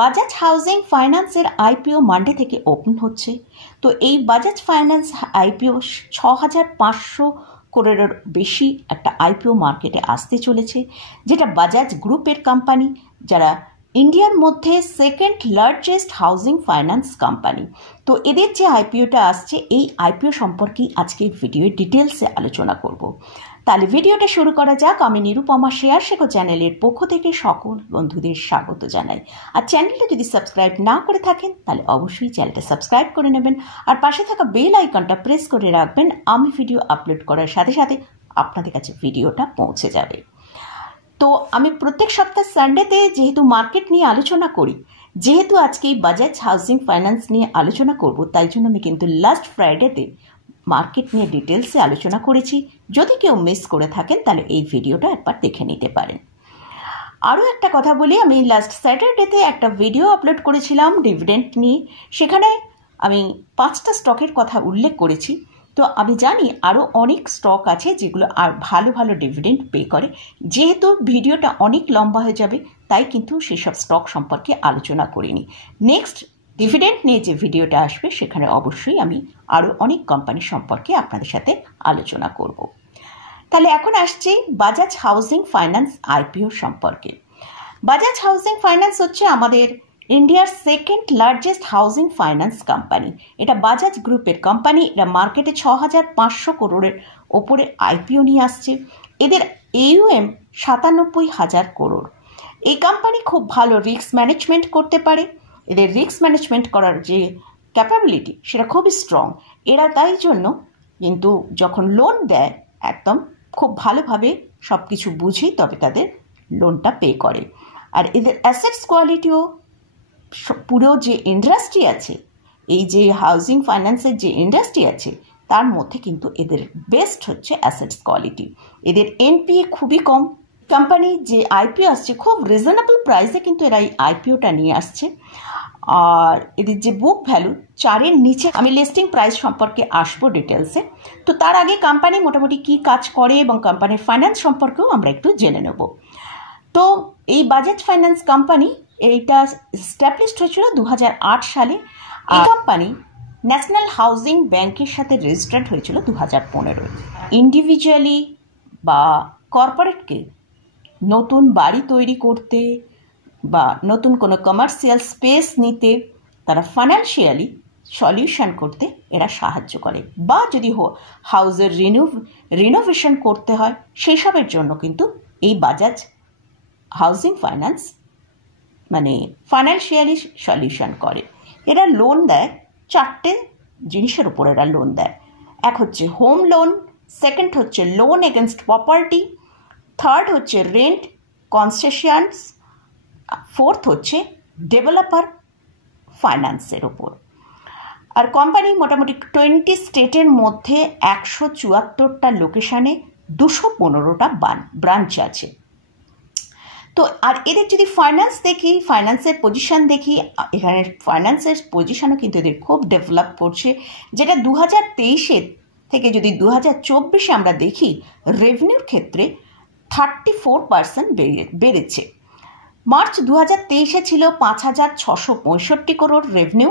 Bajaj housing ফাইন্যান্সের IPO Monday থেকে open হচ্ছে। তো এই বাজাজ ফাইন্যান্স আইপিও 6,500 করোড়ের বেশি একটা আইপিও মার্কেটে আসতে চলেছে, যেটা বাজাজ গ্রুপের কোম্পানি, যারা ইন্ডিয়ার মধ্যে second largest housing finance company. তো এদের যে আইপিওটা আসছে, এই আইপিও সম্পর্কেই আজকে ভিডিও ডিটেলসে আলোচনা করব। তাহলে ভিডিওটা শুরু করা যাক। আমি নিরুপমা শেয়ার শেখো চ্যানেলের পক্ষ থেকে সকল বন্ধুদের স্বাগত জানাই। আর চ্যানেলটা যদি সাবস্ক্রাইব না করে থাকেন তাহলে অবশ্যই চ্যানেলটা সাবস্ক্রাইব করে নেবেন, আর পাশে থাকা বেল আইকনটা প্রেস করে রাখবেন। আমি ভিডিও আপলোড করার সাথে সাথে আপনাদের কাছে ভিডিওটা পৌঁছে যাবে। তো আমি প্রত্যেক সপ্তাহ সানডেতে যেহেতু মার্কেট নিয়ে আলোচনা করি, যেহেতু আজকে বাজাজ হাউজিং ফাইন্যান্স নিয়ে আলোচনা করব, তাই জন্য আমি কিন্তু লাস্ট ফ্রাইডেতে মার্কেট নিয়ে ডিটেলসে আলোচনা করেছি। যদি কেউ মিস করে থাকেন তাহলে এই ভিডিওটা একবার দেখে নিতে পারেন। আরও একটা কথা বলি, আমি লাস্ট স্যাটারডেতে একটা ভিডিও আপলোড করেছিলাম ডিভিডেন্ড নিয়ে। সেখানে আমি 5টা স্টকের কথা উল্লেখ করেছি। তো আমি জানি আরও অনেক স্টক আছে যেগুলো আর ভালো ভালো ডিভিডেন্ড পে করে। যেহেতু ভিডিওটা অনেক লম্বা হয়ে যাবে, তাই কিন্তু সেসব স্টক সম্পর্কে আলোচনা করিনি। নেক্সট ডিভিডেন্ড নিয়ে যে ভিডিওটা আসবে সেখানে অবশ্যই আমি আরও অনেক কোম্পানি সম্পর্কে আপনাদের সাথে আলোচনা করব। তাহলে এখন আসছি বাজাজ হাউজিং ফাইন্যান্স আইপিও সম্পর্কে। বাজাজ হাউজিং ফাইন্যান্স হচ্ছে আমাদের ইন্ডিয়ার second largest housing finance company. এটা বাজাজ গ্রুপের কোম্পানি। এরা মার্কেটে 6,500 করোড়ের ওপরে আইপিও নিয়ে আসছে। এদের AUM 97,000 করোড়। এই কোম্পানি খুব ভালো রিস্ক ম্যানেজমেন্ট করতে পারে। এদের রিস্ক ম্যানেজমেন্ট করার যে ক্যাপাবিলিটি সেটা খুবই স্ট্রং। এরা তাই জন্য কিন্তু যখন লোন দেয় একদম খুব ভালোভাবে সব কিছু বুঝে তবে তাদের লোনটা পে করে। আর এদের অ্যাসেটস কোয়ালিটিও পুরো যে ইন্ডাস্ট্রি আছে, এই যে হাউজিং ফাইন্যান্সের যে ইন্ডাস্ট্রি আছে তার মধ্যে কিন্তু এদের বেস্ট হচ্ছে অ্যাসেটস কোয়ালিটি। এদের NPA খুবই কম। কোম্পানি যে আইপিও আসছে খুব রিজনেবল প্রাইসে কিন্তু এরা এই আইপিওটা নিয়ে আসছে। আর এদের যে বুক ভ্যালু 4-এর নিচে। আমি লিস্টিং প্রাইস সম্পর্কে আসবো ডিটেলসে। তো তার আগে কোম্পানি মোটামুটি কী কাজ করে এবং কোম্পানির ফাইন্যান্স সম্পর্কেও আমরা একটু জেনে নেব। তো এই বাজাজ ফাইন্যান্স কোম্পানি এইটা এস্টাবলিশড হয়েছিল 2008 সালে। এই কোম্পানি ন্যাশনাল হাউজিং ব্যাংকের সাথে রেজিস্টার্ড হয়েছিল 2015। ইন্ডিভিজুয়ালি বা কর্পোরেটকে নতুন বাড়ি তৈরি করতে বা নতুন কোনো কমার্শিয়াল স্পেস নিতে, তারা ফাইন্যান্সিয়ালি সলিউশন করতে এরা সাহায্য করে। বা যদি হাউসের রিনোভেশন করতে হয় সেসবের জন্য কিন্তু এই বাজাজ হাউজিং ফাইন্যান্স মানে ফাইন্যান্সিয়ালি সলিউশন করে। এরা লোন দেয় 4টে জিনিসের উপর এরা লোন দেয়। এক হচ্ছে হোম লোন, সেকেন্ড হচ্ছে লোন এগেনস্ট প্রপার্টি, থার্ড হচ্ছে রেন্ট কনসেশনস, ফোর্থ হচ্ছে ডেভেলপার ফাইন্যান্সের ওপর। আর কোম্পানি মোটামুটি 20 স্টেটের মধ্যে 174টা লোকেশানে 215টা ব্রাঞ্চ আছে। তো আর এদের যদি ফাইন্যান্স দেখি, ফাইন্যান্সের পজিশন দেখি, এখানে ফাইন্যান্সের পজিশনও কিন্তু এদের খুব ডেভেলপ করছে। যেটা 2023 থেকে যদি 2024 আমরা দেখি, রেভিনিউর ক্ষেত্রে 34% বেড়েছে। মার্চ 2023 ছিল 5,665 করোড় রেভিনিউ।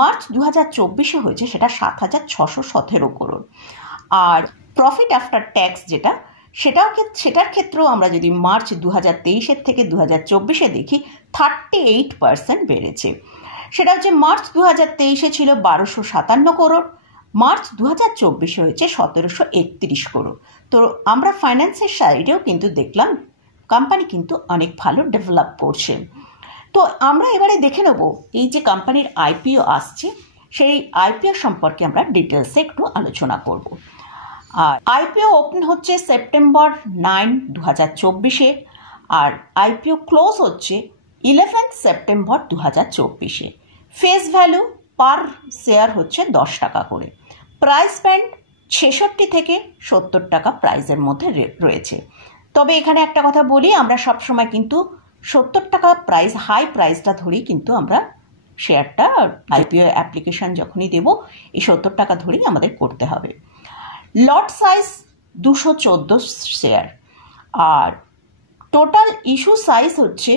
মার্চ 2024 হয়েছে সেটা 7,617 করোড়। আর প্রফিট আফটার ট্যাক্স সেটার ক্ষেত্রেও আমরা যদি মার্চ 2023 থেকে 2024 দেখি 38% বেড়েছে। সেটা হচ্ছে মার্চ 2023 ছিল 1,257 করোড়, মার্চ 2024 হয়েছে 1,731 করোড়। তো আমরা ফাইন্যান্সের সাইডেও কিন্তু দেখলাম কোম্পানি কিন্তু অনেক ভালো ডেভেলপ করছে। তো আমরা এবারে দেখে নেব এই যে কোম্পানির আইপিও আসছে, সেই আইপিও সম্পর্কে আমরা ডিটেলসে একটু আলোচনা করব। আর আইপিও ওপেন হচ্ছে সেপ্টেম্বর 9, 2024। আর আইপিও ক্লোজ হচ্ছে 11 সেপ্টেম্বর 2024। ফেস ভ্যালু পার শেয়ার হচ্ছে 10 টাকা করে। প্রাইস ব্যান্ড 66 থেকে 70 টাকা প্রাইসের মধ্যে রয়েছে। তবে এখানে একটা কথা বলি, আমরা সবসময় কিন্তু 70 টাকা প্রাইস, হাই প্রাইসটা ধরেই কিন্তু আমরা শেয়ারটা আইপিও অ্যাপ্লিকেশন যখনই দেব এই 70 টাকা ধরেই আমাদের করতে হবে। Lot size 214 share. আর টোটাল ইস্যু সাইজ হচ্ছে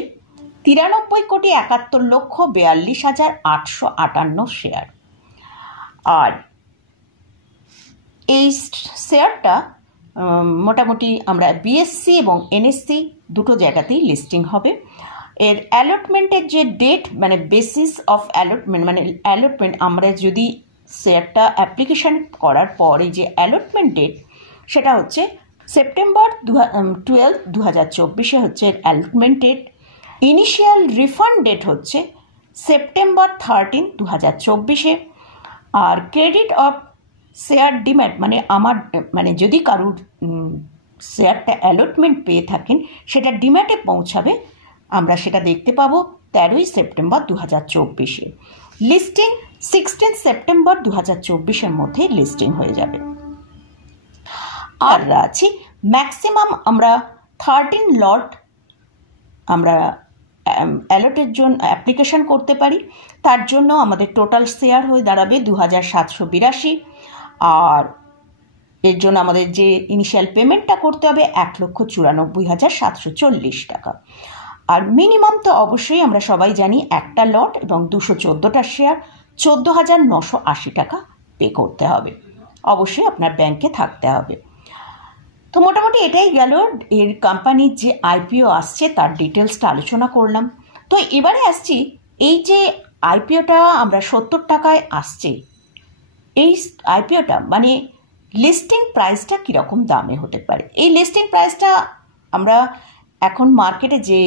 93,71,42,858 শেয়ার। আর এই শেয়ারটা মোটামুটি আমরা বিএসসি এবং এনএসসি দুটো জায়গাতেই লিস্টিং হবে। এর অ্যালটমেন্টের যে ডেট, মানে বেসিস অফ অ্যালটমেন্ট, মানে অ্যালটমেন্ট আমরা যদি শেয়ারটা অ্যাপ্লিকেশন করার পরে যে অ্যালটমেন্ট ডেট, সেটা হচ্ছে সেপ্টেম্বর 12, 2024 হচ্ছে allotment date. Initial refund date হচ্ছে সেপ্টেম্বর 13, 2024। আর ক্রেডিট অফ শেয়ার ডিম্যাট, মানে যদি কারুর শেয়ারটা অ্যালটমেন্ট পেয়ে থাকেন, সেটা ডিম্যাটে পৌঁছাবে, আমরা সেটা দেখতে পাবো 13 সেপ্টেম্বর 2024। লিস্টিং 16 সেপ্টেম্বর 2024 মধ্যে লিস্টিং হয়ে যাবে। আর আছি ম্যাক্সিমাম আমরা 13 লট আমরা অ্যালটের জন্য অ্যাপ্লিকেশন করতে পারি। তার জন্য আমাদের টোটাল শেয়ার হয়ে দাঁড়াবে 2782। আর এর জন্য আমাদের যে ইনিশিয়াল পেমেন্টটা করতে হবে 1,94,740 টাকা। আর মিনিমাম তো অবশ্যই আমরা সবাই জানি একটা লট এবং 214টা শেয়ার 14,980 টাকা পে করতে হবে, অবশ্যই আপনার ব্যাংকে থাকতে হবে। তো মোটামুটি এটাই গেল এর কোম্পানির যে আইপিও আসছে তার ডিটেলসটা আলোচনা করলাম। তো এবারে আসছি, এই যে আইপিওটা আমরা 70 টাকায় আসছে, এই আইপিওটা মানে লিস্টিং প্রাইসটা কীরকম দামে হতে পারে। এই লিস্টিং প্রাইসটা আমরা এখন মার্কেটে যে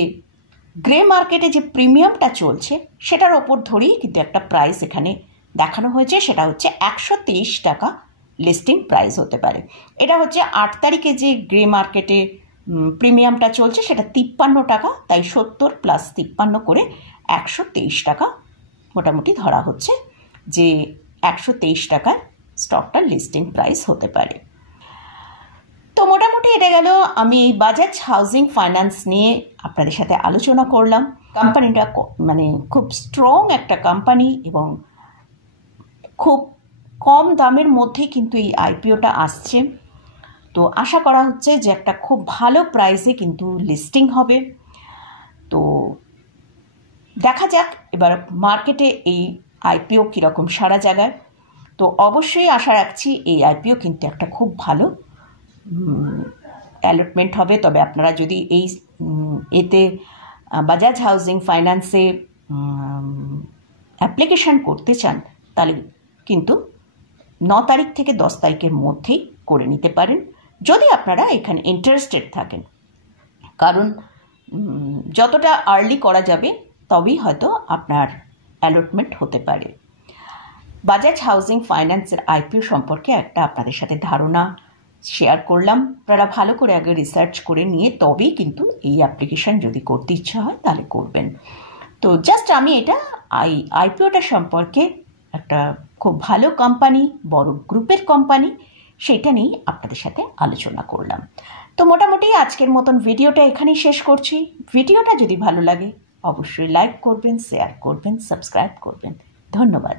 গ্রে মার্কেটে যে প্রিমিয়ামটা চলছে সেটার ওপর ধরেই কিন্তু একটা প্রাইস এখানে দেখানো হয়েছে, সেটা হচ্ছে 123 টাকা লিস্টিং প্রাইস হতে পারে। এটা হচ্ছে 8 তারিখে যে গ্রে মার্কেটে প্রিমিয়ামটা চলছে সেটা 53 টাকা, তাই 70 প্লাস 53 করে 123 টাকা মোটামুটি ধরা হচ্ছে যে 123 টাকায় স্টকটার লিস্টিং প্রাইস হতে পারে। তো মোটামুটি এটা গেল আমি বাজাজ হাউজিং ফাইন্যান্স নিয়ে আপনাদের সাথে আলোচনা করলাম। কোম্পানিটা মানে খুব স্ট্রং একটা কোম্পানি এবং খুব কম দামের মধ্যে কিন্তু এই আইপিওটা আসছে। তো আশা করা হচ্ছে যে একটা খুব ভালো প্রাইসে কিন্তু লিস্টিং হবে। তো দেখা যাক এবার মার্কেটে এই আইপিও কীরকম সারা জায়গায়। তো অবশ্যই আশা রাখছি এই আইপিও কিন্তু একটা খুব ভালো অ্যালটমেন্ট হবে। তবে আপনারা যদি এই এতে বাজাজ হাউজিং ফাইন্যান্সে অ্যাপ্লিকেশান করতে চান তাহলে কিন্তু 9 তারিখ থেকে 10 তারিখের মধ্যেই করে নিতে পারেন, যদি আপনারা এখানে ইন্টারেস্টেড থাকেন। কারণ যতটা আর্লি করা যাবে তবেই হয়তো আপনার অ্যালটমেন্ট হতে পারে। বাজাজ হাউজিং ফাইন্যান্সের আইপিও সম্পর্কে একটা আপনাদের সাথে ধারণা শেয়ার করলাম। আপনারা ভালো করে আগে রিসার্চ করে নিয়ে তবেই কিন্তু এই অ্যাপ্লিকেশান যদি করতে ইচ্ছা হয় তাহলে করবেন। তো জাস্ট আমি এটা আইপিওটা সম্পর্কে একটা খুব ভালো কোম্পানি, বড় গ্রুপের কোম্পানি, সেটা নিয়েই আপনাদের সাথে আলোচনা করলাম। তো মোটামুটি আজকের মতন ভিডিওটা এখানেই শেষ করছি। ভিডিওটা যদি ভালো লাগে অবশ্যই লাইক করবেন, শেয়ার করবেন, সাবস্ক্রাইব করবেন। ধন্যবাদ।